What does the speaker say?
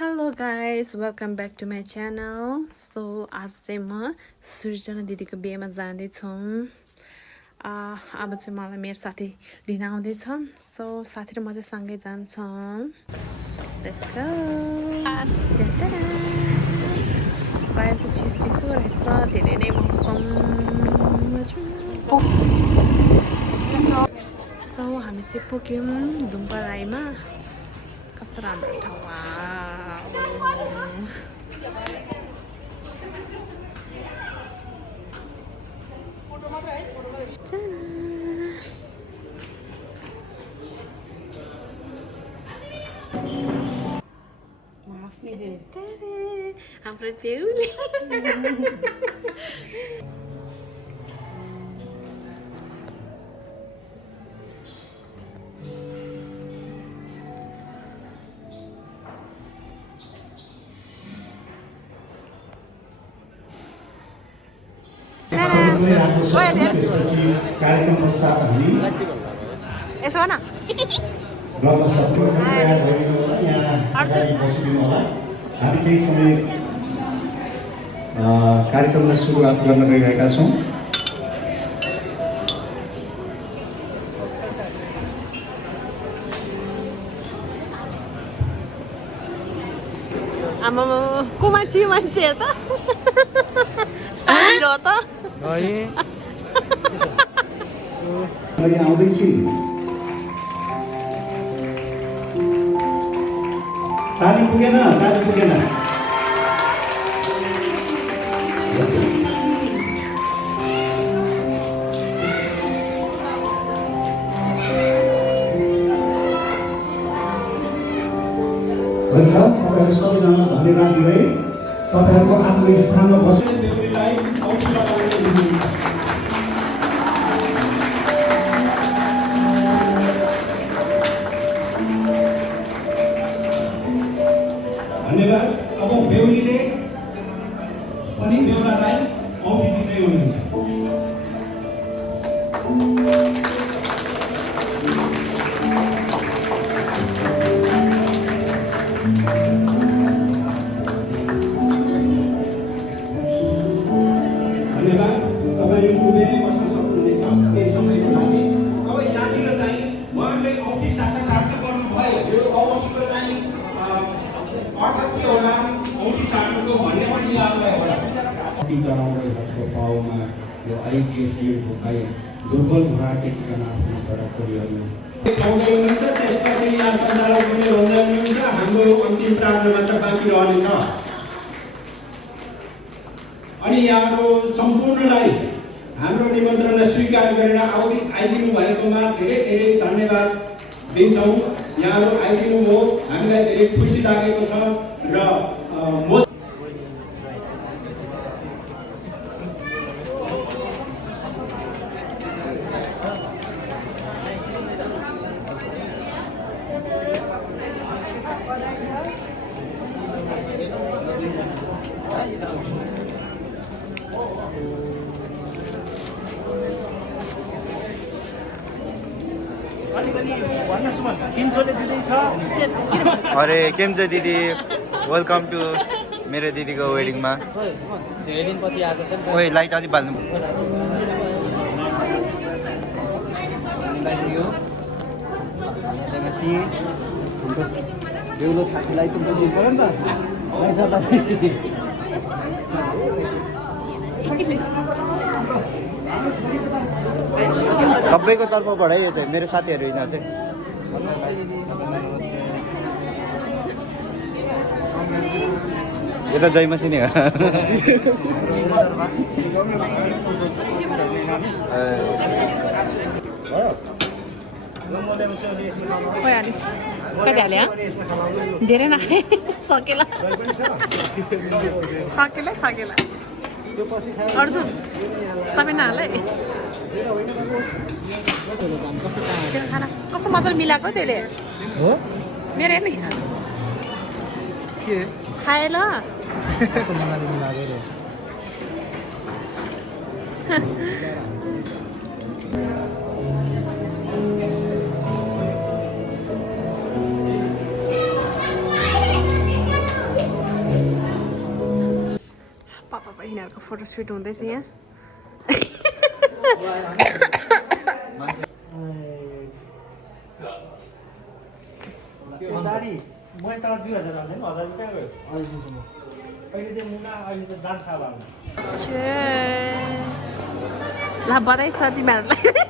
Hello guys, welcome back to my channel. So आज चाहिँ म सृजना दिदीको बिहेमा जाँदैछु। अब चाहिँ मलाई मेरो साथी लिन आउँदैछ। सो साथी र म चाहिँ सँगै जान्छौँ। Let's go. बाहिर चाहिँ चिसो रहेछ, धेरै नै मौसम। सो हामी चाहिँ पुग्यौँ दुम्पा राईमा। कस्तो राम्रो ठाउँ। हाम्रो बेहुली कार्यक्रम प्रस्ताव हामी यसो न गर्न सक्छौँ। तयार भइदिनु होला, यहाँ अगाडि बसिदिनु होला। हामी केही समय कार्यक्रमलाई सुरुवात गर्न गइरहेका छौँ। आमा को मान्छे मान्छे त साइरो त मैले आउँदैछु। ताली पुगेन, ताली पुगेन। हुन्छ, तपाईँहरू सबैजना धन्यवाद दिँदै तपाईँहरूको आफ्नो स्थानमा बस्नु। धन्यवाद। अब बेहुलीले पनि बेहुलालाई औँठी दिँदै हुनुहुन्छ। धन्यवाद। तपाईँ उभिएर बस्न सक्नुहुनेछ केही समयको लागि। अब यहाँनिर चाहिँ उहाँले औँठी साक्षात्कार गर्नुभयो। यो औँठीको चाहिँ अर्थ के होला, औँठी साट्नुको भन्ने पनि यहाँलाई होला। चराउनेहरूको पाउमा यो आइडिएससी भोकाइ दुर्बल घोडा टेकिकन आफ्नो छोराछोरीहरू पाउँदै हुनुहुन्छ। त्यसपछि यहाँ सञ्चालक पनि हुँदै हुनुहुन्छ। हाम्रो अन्तिम प्रार्थना मात्र बाँकी रहनेछ। अनि यहाँको सम्पूर्णलाई हाम्रो निमन्त्रणलाई स्वीकार गरेर आइदिनु भएकोमा धेरै धेरै धन्यवाद दिन्छौँ। यहाँहरू आइदिनु भयो, हामीलाई धेरै खुसी लागेको छ। र अरे केम छ दिदी, वेलकम टु मेरो दिदीको वेडिङमा। धेरै दिनपछि आएको छ नि त। ओइ लाइट अलिक बाल्नु। बेहुलो साथीलाई त दिनु पर्यो नि त। सबैको तर्फबाट यो चाहिँ मेरो साथीहरू यिनीहरू चाहिँ यो त जयमसी नै हो। भइहालिस् कति हाल्यो धेरै नखाए सकेला सकेला सकेला अर्जुन सबै नहाले खाना कस्तो मजाले मिलाएको त्यसले हो मेरो हेर्नु के खाए ल यिनीहरूको फोटोसुट हुँदैछ यहाँ दारी मैले त 2000 हाल्दैन 1000 रुपैयाँ गयो अहिले त्यो मुना अहिले त जान्छ होला ला बधाई छ तिमीहरूलाई